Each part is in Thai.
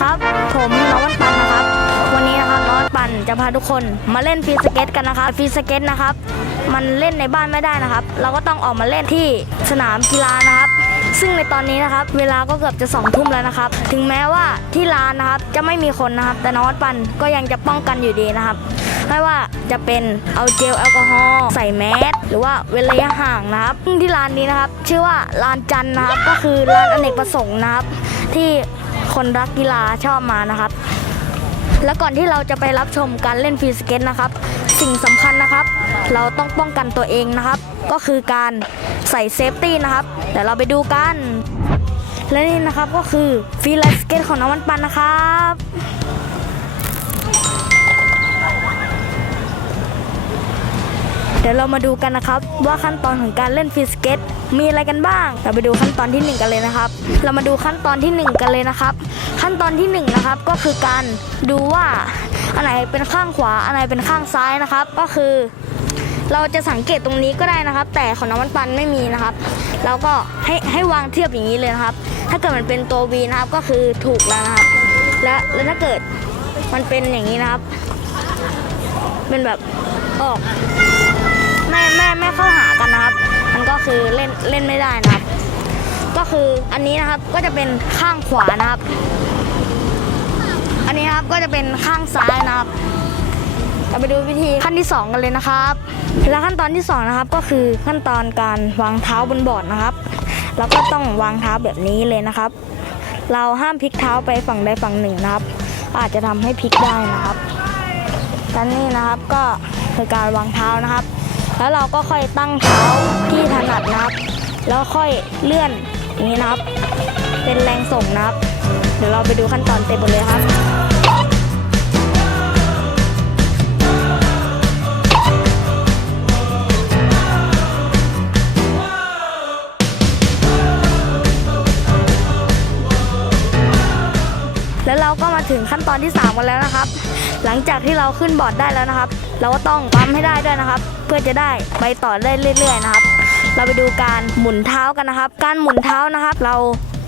ครับ ผมน้องวันปันนะครับ วันนี้นะครับน้องวันปันจะพาทุกคนมาเล่นฟรีสเก็ตกันนะครับฟรีสเก็ตนะครับ มันเล่นในบ้านไม่ได้นะครับ เราก็ต้องออกมาเล่นที่สนามกีฬานะครับ ซึ่งในตอนนี้นะครับ เวลาก็เกือบจะสองทุ่มแล้วนะครับ ถึงแม้ว่าที่ลานนะครับจะไม่มีคนนะครับ แต่น้องวันปันก็ยังจะป้องกันอยู่ดีนะครับไม่ว่าจะเป็นเอาเจลแอลกอฮอล์ใส่แมสหรือว่าเว้นระยะห่างนะครับที่ร้านนี้นะครับ ชื่อว่าร้านจันนะครับก็คือร้านอเนกประสงค์นะครับที่ คนรักกีฬาชอบมานะครับ แล้วก่อนที่เราจะไปรับชมการเล่นฟรีสเก็ตนะครับ สิ่งสำคัญนะครับ เราต้องป้องกันตัวเองนะครับ ก็คือการใส่เซฟตี้นะครับเดี๋ยวเราไปดูกัน และนี่นะครับก็คือฟรีไลสเก็ตของน้องวันปันนะครับเดี๋ยวเรามาดูกันนะครับ ว่าขั้นตอนของการเล่นฟรีสเก็ต มีอะไรกันบ้าง เราไปดูขั้นตอนที่หนึ่งกันเลยนะครับ เรามาดูขั้นตอนที่หนึ่งกันเลยนะครับ ขั้นตอนที่หนึ่งนะครับก็คือการดูว่าอันไหนเป็นข้างขวาอันไหนเป็นข้างซ้ายนะครับ ก็คือ เราจะสังเกตตรงนี้ก็ได้นะครับ แต่ของน้ำมันปันไม่มีนะครับเราก็ให้ให้วางเทียบอย่างนี้เลยนะครับ ถ้าเกิดมันเป็นตัว V นะครับก็คือถูกแล้วนะครับ และและถ้าเกิดมันเป็นอย่างนี้นะครับ เป็นแบบออกไม่ไม่ไม่เข้าหากันนะครับ มันก็คือเล่นเล่นไม่ได้นะครับ ก็คืออันนี้นะครับก็จะเป็นข้างขวานะครับ อันนี้ครับก็จะเป็นข้างซ้ายนะครับเราไปดูวิธีขั้นที่ 2 กันเลยนะครับ และขั้นตอนที่ 2 นะครับ ก็คือขั้นตอนการวางเท้าบนบอร์ดนะครับเราก็ต้องวางเท้าแบบนี้เลยนะครับ เราห้ามพลิกเท้าไปฝั่งใดฝั่งหนึ่งนะครับ อาจจะทำให้พลิกได้นะครับและนี่นะครับก็คือการวางเท้านะครับ แล้วเราก็ค่อยตั้งเท้าที่ถนัดนับ แล้วค่อยเลื่อนอย่างนี้นะครับ เป็นแรงส่งนับ เดี๋ยวเราไปดูขั้นตอนเต็มหมดเลยครับ เราก็มาถึงขั้นตอนที่3กันแล้วนะครับ หลังจากที่เราขึ้นบอร์ดได้แล้วนะครับ เราก็ต้องปั๊มให้ได้ด้วยนะครับ เพื่อจะได้ไปต่อได้เรื่อย ๆ นะครับ เราไปดูการหมุนเท้ากันนะครับ การหมุนเท้านะครับ เรา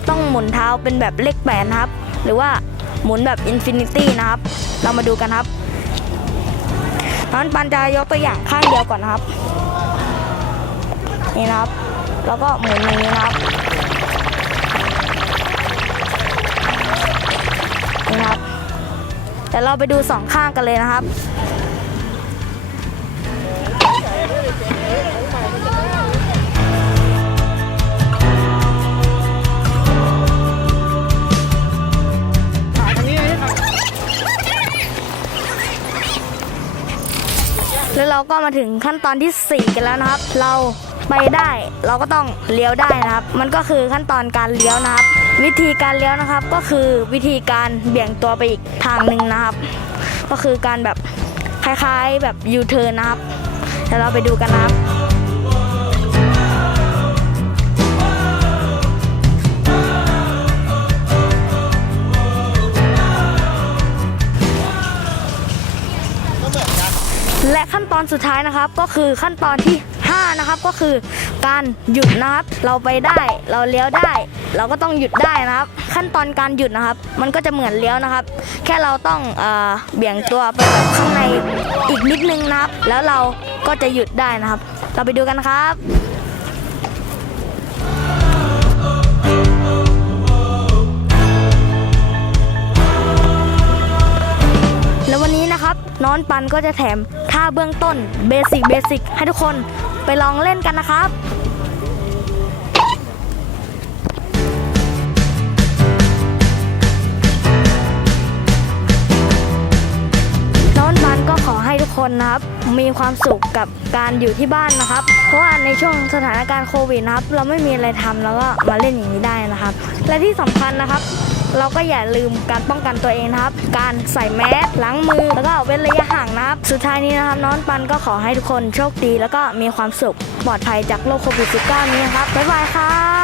ต้องหมุนเท้าเป็นแบบเลขแปดนะครับ หรือว่าหมุนแบบอินฟินิตี้นะครับ เรามาดูกันครับน้องปันจะยกตัวอย่างข้างเดียวก่อนนะครับ นี่นะครับ แล้วก็หมุนอย่างนี้นะครับ เดี๋ยวเราไปดูสองข้างกันเลยนะครับแล้วเราก็มาถึงขั้นตอนที่ 4 กันแล้วนะครับ เราไปได้เราก็ต้องเลี้ยวได้นะครับ มันก็คือขั้นตอนการเลี้ยวนะครับ วิธีการเลี้ยวนะครับก็คือวิธีการเบี่ยงตัวไปอีกทางหนึ่งนะครับ ก็คือการแบบคล้ายๆแบบยูเทิร์นนะครับเดี๋ยวเราไปดูกันนะครับและขั้นตอนสุดท้ายนะครับก็คือขั้นตอนที่ 5 นะครับก็คือ การหยุดนะครับ เราไปได้เราเลี้ยวได้ เราก็ต้องหยุดได้นะครับ ขั้นตอนการหยุดนะครับ มันก็จะเหมือนเลี้ยวนะครับ แค่เราต้องเเบี่ยงตัวไปข้างในอีกนิดนึงนะครับ แล้วเราก็จะหยุดได้นะครับ เราไปดูกันครับแล้ววันนี้นะครับ น้อนปันก็จะแถมท่าเบื้องต้นเบสิกเบสิกให้ทุกคน ไปลองเล่นกันนะครับน้อนปันก็ขอให้ทุกคนนะครับ มีความสุขกับการอยู่ที่บ้านนะครับ เพราะว่าในช่วงสถานการณ์โควิดนะครับ เราไม่มีอะไรทำแล้วก็มาเล่นอย่างนี้ได้นะครับ และที่สำคัญนะครับ เราก็อย่าลืมการป้องกันตัวเองนะครับ การใส่แมสล้างมือ แล้วก็เว้นระยะห่างนะครับ สุดท้ายนี้นะครับ น้องปันก็ขอให้ทุกคนโชคดี แล้วก็มีความสุขปลอดภัยจากโรคโควิด -19 นี้นะครับบ๊ายบายครับ